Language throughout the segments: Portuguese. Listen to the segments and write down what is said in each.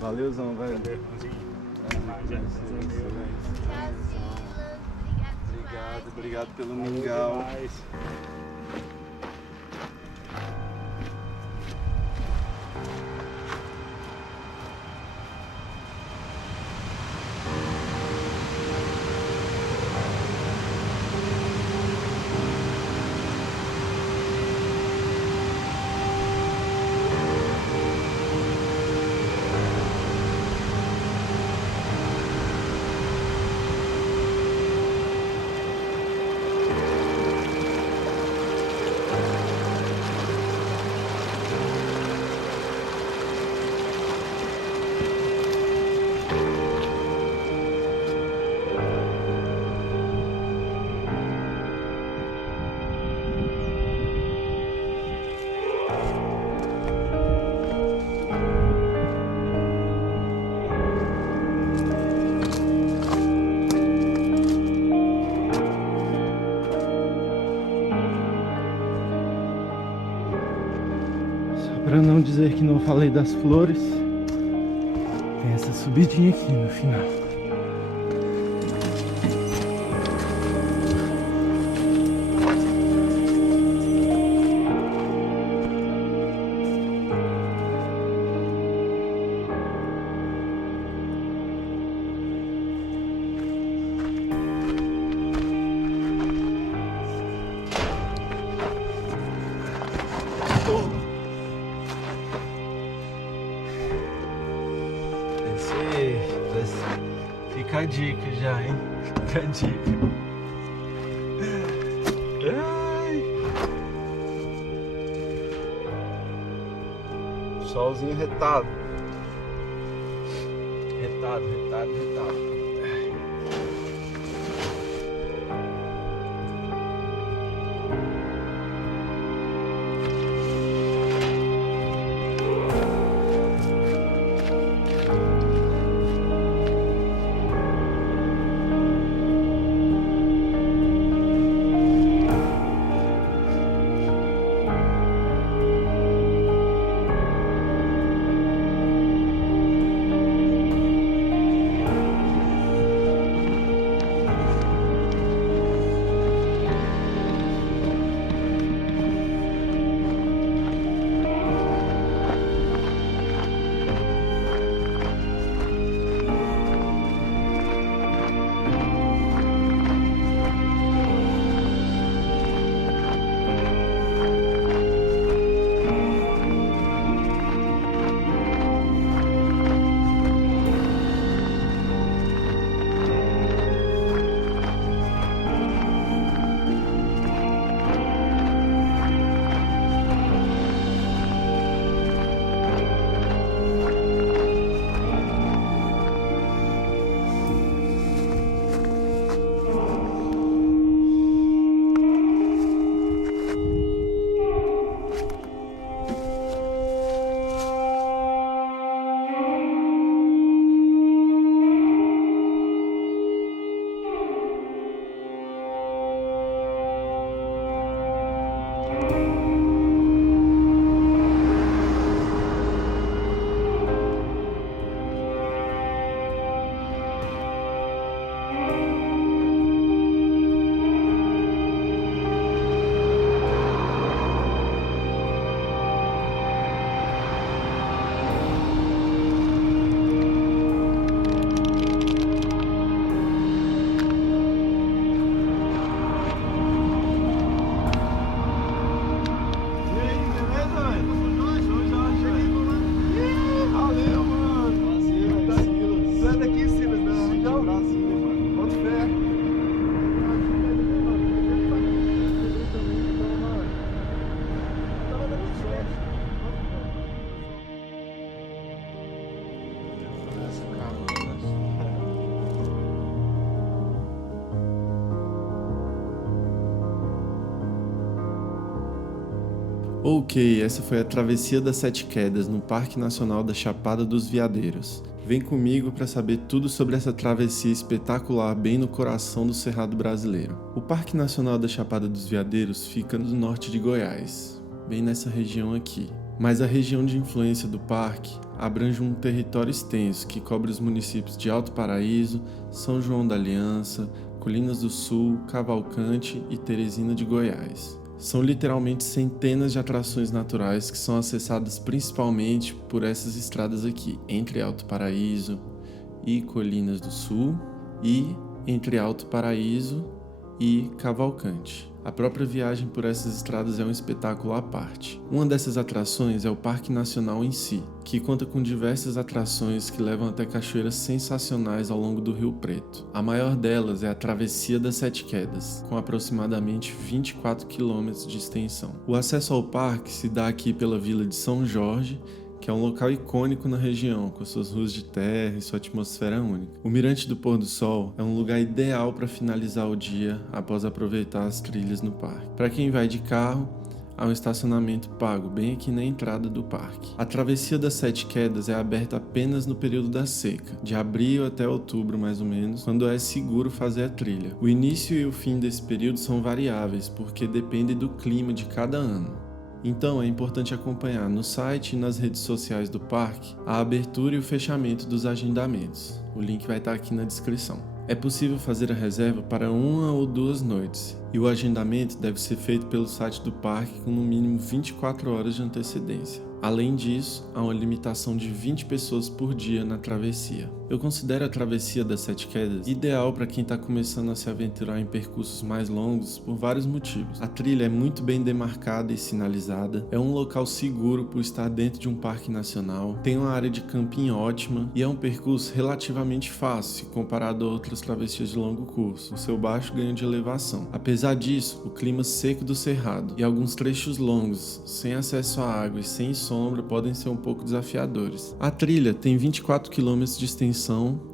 Valeuzão, velho. Obrigado pelo mingau. Pra não dizer que não falei das flores, tem essa subidinha aqui no final. Fica a dica já, hein? Fica a dica. Ai. Solzinho retado. Retado. Ok, essa foi a travessia das Sete Quedas no Parque Nacional da Chapada dos Veadeiros. Vem comigo para saber tudo sobre essa travessia espetacular bem no coração do Cerrado brasileiro. O Parque Nacional da Chapada dos Veadeiros fica no norte de Goiás, bem nessa região aqui. Mas a região de influência do parque, abrange um território extenso que cobre os municípios de Alto Paraíso, São João da Aliança, Colinas do Sul, Cavalcante e Teresina de Goiás. São literalmente centenas de atrações naturais que são acessadas principalmente por essas estradas aqui, entre Alto Paraíso e Colinas do Sul e entre Alto Paraíso e Cavalcante. A própria viagem por essas estradas é um espetáculo à parte. Uma dessas atrações é o Parque Nacional em si, que conta com diversas atrações que levam até cachoeiras sensacionais ao longo do Rio Preto. A maior delas é a Travessia das Sete Quedas, com aproximadamente 24 km de extensão. O acesso ao parque se dá aqui pela Vila de São Jorge, que é um local icônico na região, com suas ruas de terra e sua atmosfera única. O Mirante do Pôr do Sol é um lugar ideal para finalizar o dia após aproveitar as trilhas no parque. Para quem vai de carro, há um estacionamento pago bem aqui na entrada do parque. A Travessia das Sete Quedas é aberta apenas no período da seca, de abril até outubro mais ou menos, quando é seguro fazer a trilha. O início e o fim desse período são variáveis, porque depende do clima de cada ano. Então é importante acompanhar no site e nas redes sociais do parque a abertura e o fechamento dos agendamentos. O link vai estar aqui na descrição. É possível fazer a reserva para 1 ou 2 noites, e o agendamento deve ser feito pelo site do parque com no mínimo 24 horas de antecedência. Além disso, há uma limitação de 20 pessoas por dia na travessia. Eu considero a Travessia das Sete Quedas ideal para quem está começando a se aventurar em percursos mais longos por vários motivos. A trilha é muito bem demarcada e sinalizada, é um local seguro por estar dentro de um parque nacional, tem uma área de camping ótima e é um percurso relativamente fácil comparado a outras travessias de longo curso, o seu baixo ganho de elevação. Apesar disso, o clima seco do cerrado e alguns trechos longos, sem acesso à água e sem sombra, podem ser um pouco desafiadores. A trilha tem 24 km de extensão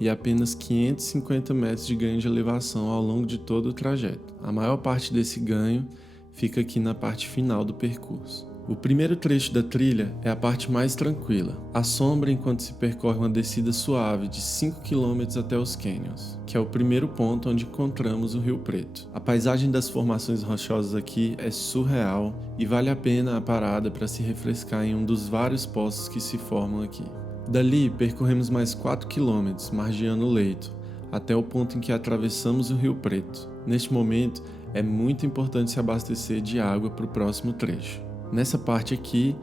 e apenas 550 metros de ganho de elevação ao longo de todo o trajeto. A maior parte desse ganho fica aqui na parte final do percurso. O primeiro trecho da trilha é a parte mais tranquila, a sombra enquanto se percorre uma descida suave de 5 km até os canyons, que é o primeiro ponto onde encontramos o Rio Preto. A paisagem das formações rochosas aqui é surreal e vale a pena a parada para se refrescar em um dos vários poços que se formam aqui. Dali percorremos mais 4 km, margeando o leito, até o ponto em que atravessamos o Rio Preto. Neste momento, é muito importante se abastecer de água para o próximo trecho. Nessa parte aqui,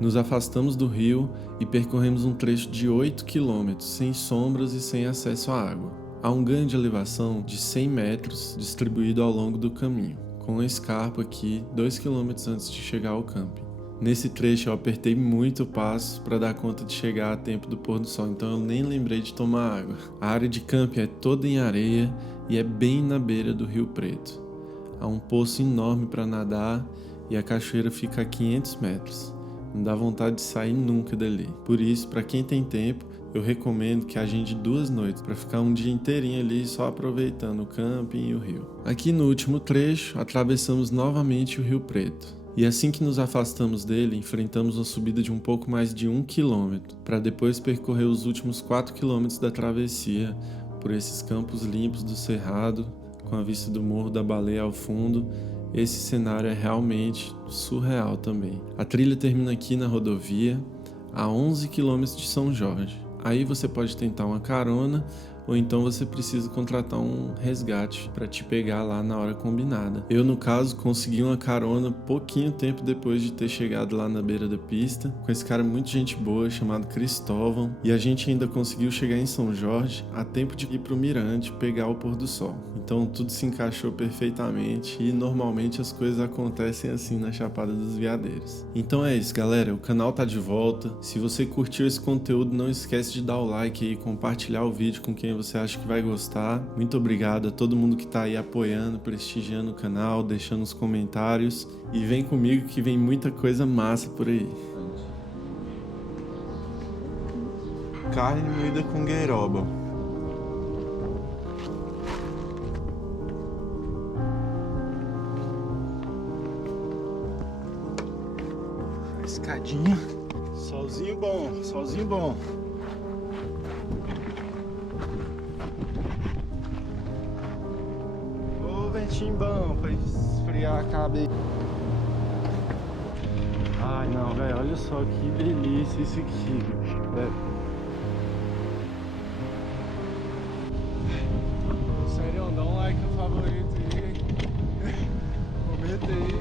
nos afastamos do rio e percorremos um trecho de 8 km, sem sombras e sem acesso à água. Há um ganho de elevação de 100 metros distribuído ao longo do caminho, com uma escarpa aqui 2 km antes de chegar ao camping. Nesse trecho eu apertei muito o passo para dar conta de chegar a tempo do pôr do sol, então eu nem lembrei de tomar água. A área de camping é toda em areia e é bem na beira do Rio Preto. Há um poço enorme para nadar e a cachoeira fica a 500 metros. Não dá vontade de sair nunca dali. Por isso, para quem tem tempo, eu recomendo que agende 2 noites para ficar um dia inteirinho ali só aproveitando o camping e o rio. Aqui no último trecho, atravessamos novamente o Rio Preto. E assim que nos afastamos dele, enfrentamos uma subida de um pouco mais de 1 km, para depois percorrer os últimos 4 km da travessia por esses campos limpos do Cerrado, com a vista do Morro da Baleia ao fundo. Esse cenário é realmente surreal também. A trilha termina aqui na rodovia, a 11 km de São Jorge. Aí você pode tentar uma carona, ou então você precisa contratar um resgate para te pegar lá na hora combinada. Eu, no caso, consegui uma carona pouquinho tempo depois de ter chegado lá na beira da pista, com esse cara muito gente boa, chamado Cristóvão, e a gente ainda conseguiu chegar em São Jorge a tempo de ir pro Mirante pegar o pôr do sol. Então tudo se encaixou perfeitamente e normalmente as coisas acontecem assim na Chapada dos Veadeiros. Então é isso, galera, o canal tá de volta. Se você curtiu esse conteúdo, não esquece de dar o like e compartilhar o vídeo com quem você acha que vai gostar. Muito obrigado a todo mundo que tá aí apoiando, prestigiando o canal, deixando os comentários, e vem comigo que vem muita coisa massa por aí. Carne moída com gueiroba. Escadinha. Solzinho bom, solzinho bom. Ô, ventinho bom pra esfriar a cabeça. Ai, não. Véi, olha só que delícia isso aqui. Sério, dá um like no favorito aí. Comenta aí.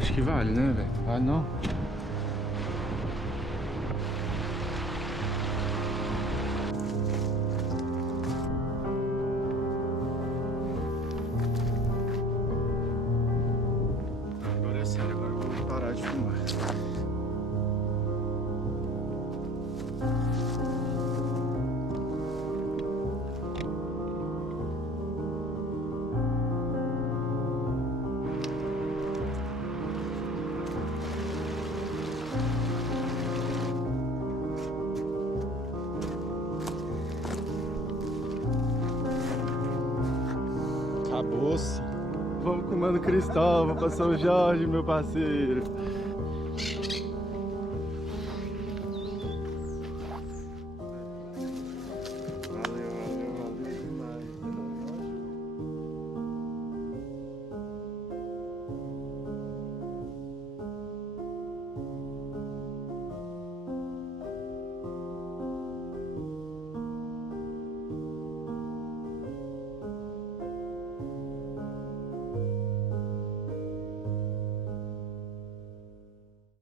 Acho que vale, né, velho? Vale não? Agora é sério, agora eu vou parar de filmar. Acabou-se. Vamos com o Mano Cristóvão pra São Jorge, meu parceiro.